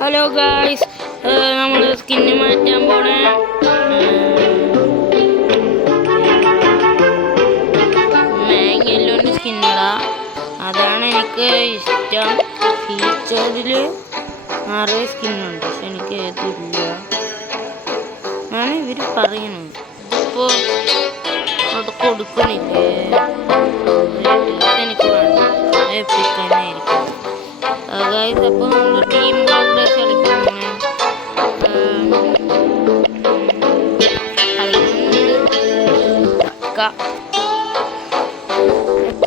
Hello guys, നമ്മൾ skin മാറ്റാൻ പോണ മാങ്ങയിലോണ്ട് സ്കിന്നിടാ. അതാണ് എനിക്ക് ഇഷ്ടം. ഫീച്ചറിൽ നിറയെ സ്കിന്നുണ്ട്, പക്ഷെ എനിക്ക് ഏതില്ല എന്നാണ് ഇവർ പറയുന്നത്. ഇതിപ്പോൾ അത് കൊടുക്കണില്ലേ, എനിക്ക് വേണ്ട എപ്പിക്കാനായിരിക്കും ഗായ്സ്. അപ്പോൾ നമ്മൾ ടീം പ്രോഗ്രസ് കളിക്കുന്നത്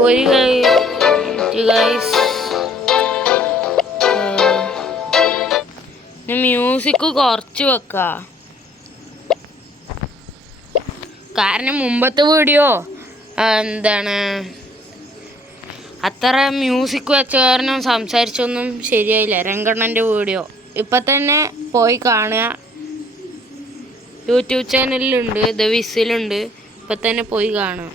ഒരു ഗായ്സ് മ്യൂസിക് കുറച്ച് വെക്കാം, കാരണം മുമ്പത്തെ വീഡിയോ എന്താണ് അത്ര മ്യൂസിക് വെച്ച കാരണം സംസാരിച്ചൊന്നും ശരിയായില്ല. രംഗണ്ണൻ്റെ വീഡിയോ ഇപ്പം തന്നെ പോയി കാണുക, യൂട്യൂബ് ചാനലിലുണ്ട്, ദ വിസിലുണ്ട്, ഇപ്പം തന്നെ പോയി കാണുക.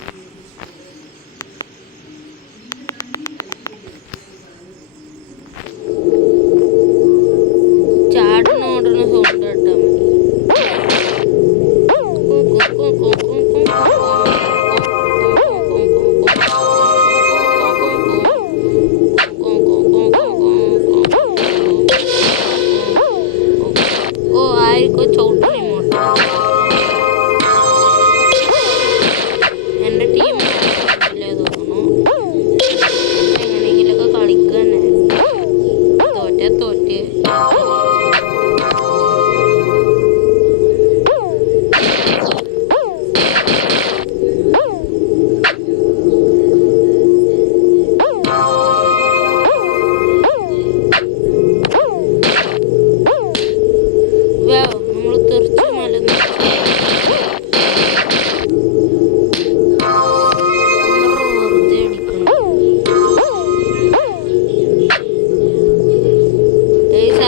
ചാടുന്ന ഓടുന്ന സൗണ്ട് കേട്ടാൽ മതി. ചവിട്ടണി ഇങ്ങോട്ട്. എൻ്റെ ടീം അല്ലേ തോന്നുന്നു. എങ്ങനെയെങ്കിലൊക്കെ കളിക്കുക തന്നെ, തോറ്റ്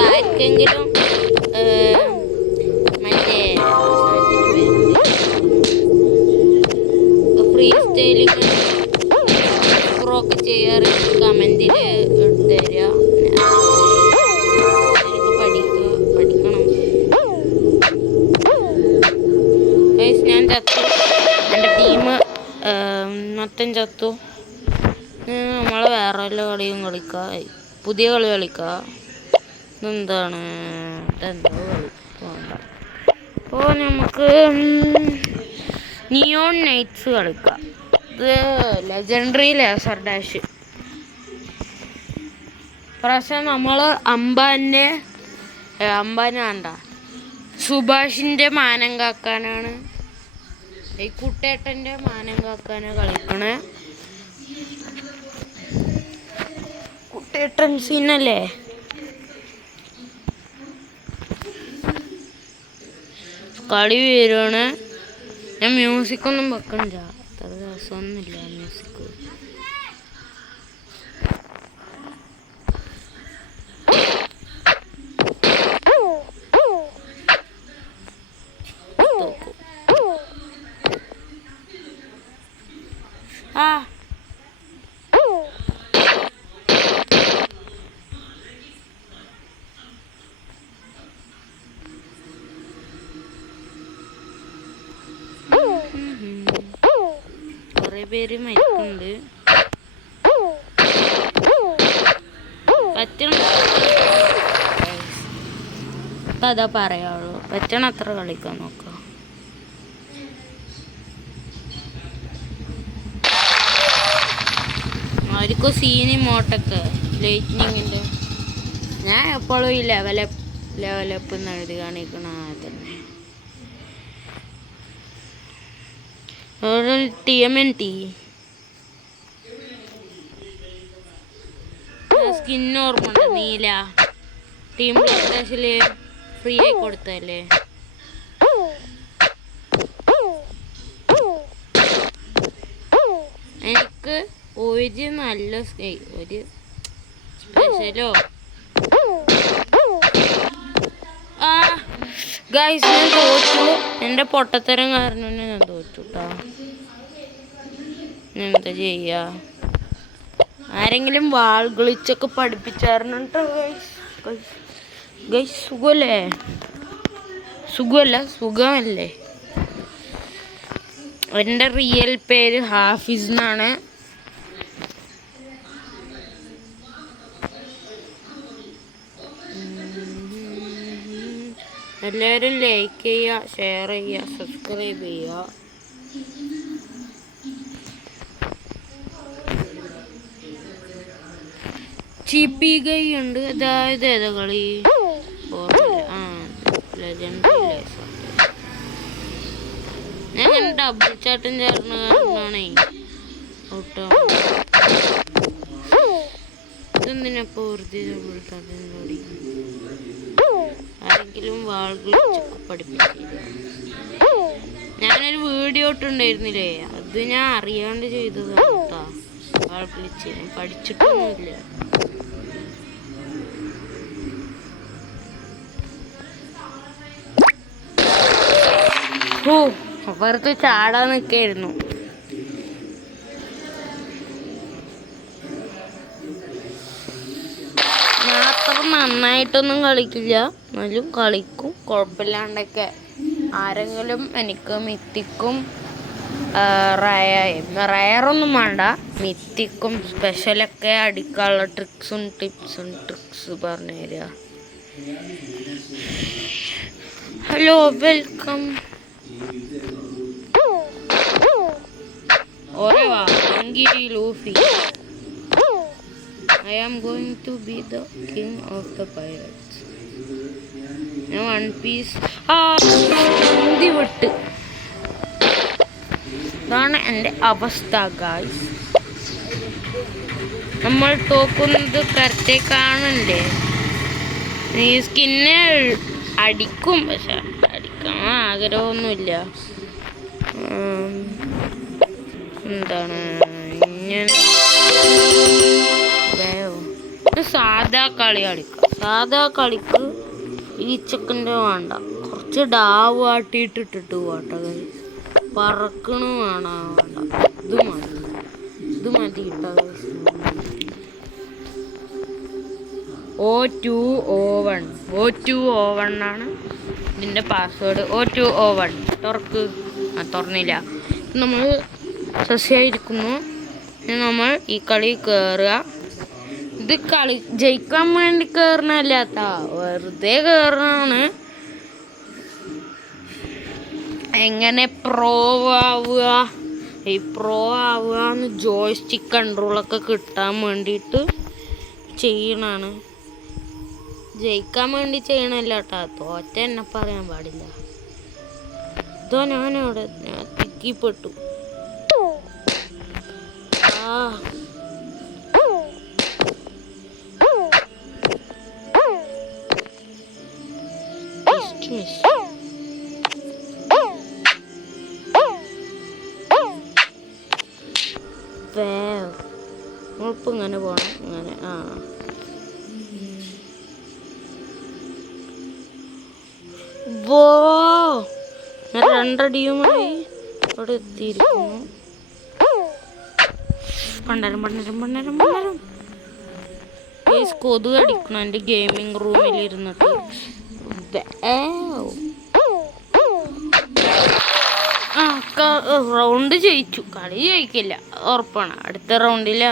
ആർക്കെങ്കിലും മറ്റേ ഫ്രീ സ്റ്റൈലിങ് ഒക്കെ ചെയ്യാറ് കമൻറ്റിൽ ഇട്ട് തരിക. എനിക്ക് പഠിക്കണം. ഞാൻ ചത്തു, എൻ്റെ ടീം മൊത്തം ചത്തു. നമ്മൾ വേറെ വല്ല കളിയും കളിക്കുക, പുതിയ കളി കളിക്കുക. ഇതെന്താണ് ഇതെന്തോ കളി വേണ്ട. അപ്പോൾ നമുക്ക് നിയോൺ നൈറ്റ്സ് കളിക്കാം. ഇത് ലെജൻഡറി ലേസർ ഡാഷ്. പ്രാവശ്യം നമ്മൾ അംബാനെ വേണ്ട, സുഭാഷിൻ്റെ മാനം കാക്കാനാണ്, ഈ കുട്ടേട്ടൻ്റെ മാനം കാക്കാനാണ് കളിക്കണേ. കുട്ടേട്ടൻ സീനല്ലേ. കളി വരുവാണ്. ഞാൻ മ്യൂസിക്കൊന്നും വെക്കണില്ല, അത്ര രസമൊന്നുമില്ല മ്യൂസിക്. കുറേ പേര് മരിക്കുന്നുണ്ട്. അതാ പറയാവുള്ളൂ, പറ്റണത്ര കളിക്കാൻ നോക്കാം. ആർക്കും സീനി മോട്ടൊക്കെ ലൈറ്റ്നിങ്ങിൻ്റെ ഞാൻ എപ്പോഴും ഈ ലെവലപ്പ് എന്ന് എഴുതി കാണിക്കണ തന്നെ. TMNT സ്കിന്ന് ഓർമ്മയുണ്ട്, നീല ടീം ഡാഷിൽ ഫ്രീ ആയി കൊടുത്തല്ലേ. എനിക്ക് ഒരു നല്ല ഒരു സ്പെഷ്യലോ ഗൈസ്, ഞാൻ തോറ്റു. എൻ്റെ പൊട്ടത്തരം കാരണം ഞാൻ തോറ്റു കേട്ടോ. എന്താ ചെയ്യാ, ആരെങ്കിലും വാൾ കളിച്ചൊക്കെ പഠിപ്പിച്ചായിരുന്നു കേട്ടോ ഗൈസ്. ഗൈസ് സുഖമല്ലേ? സുഖമല്ലേ? എൻ്റെ റിയൽ പേര് ഹാഫിസ് എന്നാണ്. എല്ലാവരും ലൈക്ക് ചെയ്യുക, ഷെയർ ചെയ്യുക, സബ്സ്ക്രൈബ് ചെയ്യുക. ചിപ്പി ഗൈ ഉണ്ട്. അതായത് ഏതാ കളി? ലെജൻഡ്. ഞാൻ ഡബിൾ ചാട്ടം ചേർന്ന കാരണമാണേ ഇതെന്തിനപ്പോ വെറുതെ ഡബിൾ ചാട്ടം ഓടി? ആരെങ്കിലും വാൾ ഗ്ലിച്ചൊക്കെ പഠിപ്പിച്ചില്ല. ഞാനൊരു വീഡിയോ ഇട്ടുണ്ടായിരുന്നില്ലേ, അത് ഞാൻ അറിയാണ്ട് ചെയ്തതാണ് കേട്ടോ. വാൾ ഗ്ലിച്ച് ഞാൻ പഠിച്ചിട്ടൊന്നുമില്ല. അപ്പുറത്ത് ചാടാൻ നിൽക്കായിരുന്നു. ഞാൻ അത്ര നന്നായിട്ടൊന്നും കളിക്കില്ല, എന്നാലും കളിക്കും കുഴപ്പമില്ലാണ്ടൊക്കെ. ആരെങ്കിലും എനിക്ക് മിത്തിക്കും റയറൊന്നും വേണ്ട, മിത്തിക്കും സ്പെഷ്യലൊക്കെ അടിക്കാനുള്ള ട്രിക്സ് പറഞ്ഞു തരിക. Hello, welcome. Orewa, Angiri Luffy. I am going to be the king of the pirates. Now One Piece. വിട്ട്. ഇതാണ് എൻ്റെ അവസ്ഥ ഗായ്സ്. നമ്മൾ തോക്കുന്നത് കറക്റ്റ് കാണണ്ടേ? ഈ സ്കിന്നെ അടിക്കും, പക്ഷെ അടിക്കാൻ ആഗ്രഹമൊന്നുമില്ല. എന്താണ് സാധാ കളി കളിക്കാം. സാധാ കളിക്ക് ഈ ചെക്കൻ്റെ വേണ്ട, കുറച്ച് ഡാവ് ആട്ടിയിട്ടിട്ട് പോട്ടെ കളി. പറക്കണ വേണ്ട. ഇത് മതി ഇട്ടോ. O2O1 ആണ് ഇതിൻ്റെ പാസ്വേഡ്. O2O1 തുറന്നില്ല. നമ്മൾ സസ്യായിരിക്കുന്നു. നമ്മൾ ഈ കളി കയറുക. ഇത് ജയിക്കാൻ വേണ്ടി കയറണല്ലാത്ത, വെറുതെ കയറാണ്. എങ്ങനെ പ്രോ ആവുക ജോയ്സ്റ്റിക്ക് കൺട്രോളൊക്കെ കിട്ടാൻ വേണ്ടിയിട്ട് ചെയ്യണാണ്. ജയിക്കാൻ വേണ്ടി ചെയ്യണല്ല കേട്ടോ. തോറ്റ എന്നെ പറയാൻ പാടില്ല. ഇതോ ഞാനവിടെ തിക്കിപ്പെട്ടു. നമ്മളിപ്പോൾ ഇങ്ങനെ പോകണം. ഇങ്ങനെ ഞാൻ 2 അടിയുമായി അവിടെ എത്തിയിരിക്കുന്നു. പണ്ടരം കൊതുക് അടിക്കണം എൻ്റെ ഗെയിമിംഗ് റൂമിലിരുന്നിട്ട്. റൗണ്ട് ജയിച്ചു. കളി ജയിക്കില്ല ഉറപ്പാണ്. അടുത്ത റൗണ്ടിൽ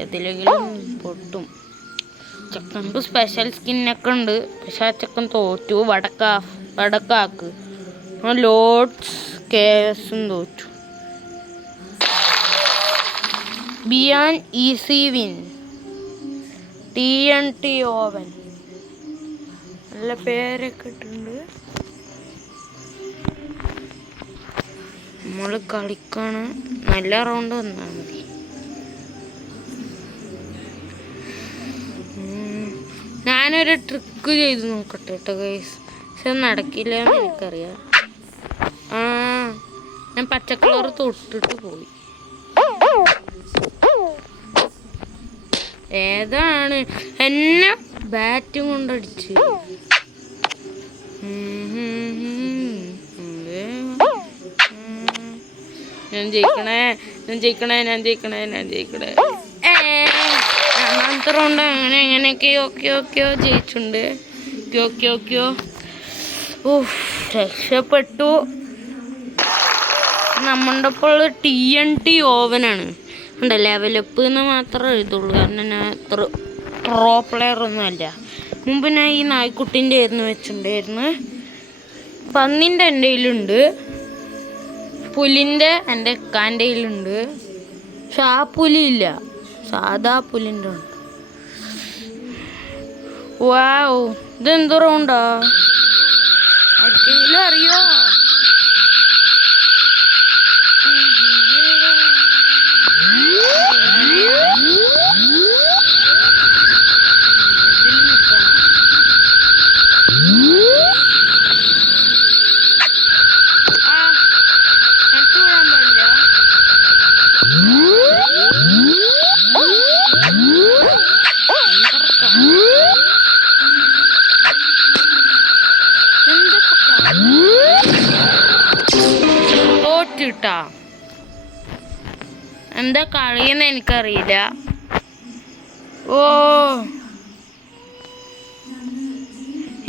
ഏതിലെങ്കിലും പൊട്ടും. ചെക്കൻക്ക് സ്പെഷ്യൽ സ്കിന്നൊക്കെ ഉണ്ട്, പക്ഷെ ആ ചെക്കൻ തോറ്റു. വടക്കാക്ക് ലോഡ്സ് കേസും തോറ്റു. Beant easy win. TNT oven നല്ല പേരൊക്കെ ഇട്ടുണ്ട്. നമ്മൾ കളിക്കാണ്. നല്ല റൗണ്ട് വന്നാൽ മതി. ഞാനൊരു ട്രിക്ക് ചെയ്ത് നോക്കട്ടെ കേട്ടോ ഗൈസ്. പക്ഷെ നടക്കില്ല എന്ന് എനിക്കറിയാം. ഞാൻ പച്ചക്കളർ തൊട്ടിട്ട് പോയി. ഏതാണ് എന്നെ ബാറ്റും കൊണ്ടടിച്ച്. ഞാൻ ജയിക്കണേ. രണ്ടാമത്തെ റൗണ്ട് എങ്ങനെയൊക്കെയോ ജയിച്ചിട്ടുണ്ട്. ഓക്കെ. രക്ഷപ്പെട്ടു. നമ്മുടെ ഇപ്പോൾ TNT ഓവനാണ്. ഉണ്ട് ലെവലപ്പ് എന്ന് മാത്രമേ എഴുതുള്ളൂ. കാരണം ഞാൻ പ്രോ പ്ലെയർ ഒന്നും അല്ല. മുമ്പ് ഞാൻ ഈ നായ്ക്കുട്ടിൻ്റെ ആയിരുന്നു വെച്ചിട്ടുണ്ടായിരുന്നു. പന്നിൻ്റെ എൻ്റെ കയ്യിലുണ്ട്, പുലിൻ്റെ എൻ്റെ എക്കാൻ്റെ കയ്യിലുണ്ട്. പക്ഷെ ആ പുലി ഇല്ല, സാധാ പുലിൻ്റെ ഉണ്ട്. വാവ്, ഇതെന്തോ റൗണ്ടാ? ആർക്കെങ്കിലും അറിയോ? തോറ്റിട്ടാ, എന്താ കളിയെന്ന് എനിക്കറിയില്ല. ഓ,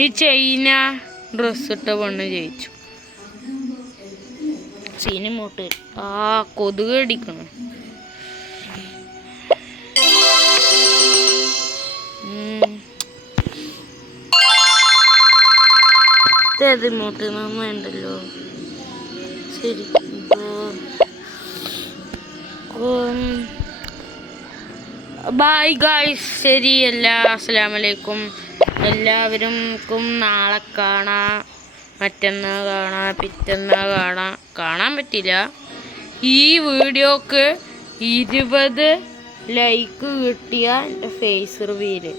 ഈ ചൈന ഡ്രസ് ഇട്ട പെണ്ണ് ജയിച്ചു. സിനിമോട്ട് കൊതുക് അടിക്കണം. ഇമോട്ട് നന്നായിണ്ടല്ലോ. ശരി, ബൈ ഗായ്സ്. ശരി, അസ്സലാമലൈക്കും. എല്ലാവർക്കും നാളെ കാണാം, മറ്റന്നാൾ കാണാം, പിറ്റന്നാൾ കാണാൻ പറ്റില്ല. ഈ വീഡിയോക്ക് 20 ലൈക്ക് കിട്ടിയ എൻ്റെ ഫേസ് റിവീല്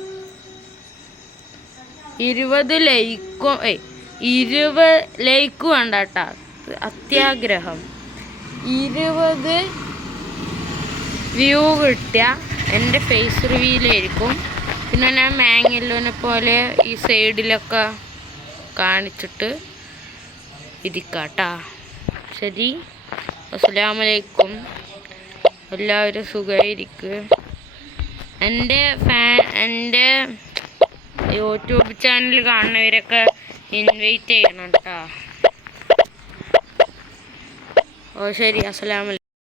20 ലൈക്ക് വേണ്ട കേട്ടാ, അത്യാഗ്രഹം. 20 വ്യൂ കിട്ടിയ എൻ്റെ ഫേസ് റിവീലായിരിക്കും. പിന്നെ ഞാൻ മാങ്ങല്ലോനെ പോലെ ഈ സൈഡിലൊക്കെ കാണിച്ചിട്ട് ഇരിക്കാട്ടാ. ശരി, അസ്സലാമലൈക്കും. എല്ലാവരും സുഖമായിരിക്കുക. എൻ്റെ യൂട്യൂബ് ചാനൽ കാണുന്നവരൊക്കെ ഇൻവൈറ്റ് ചെയ്യണം കേട്ടോ. ശരി, അസ്സലാമലൈക്കും.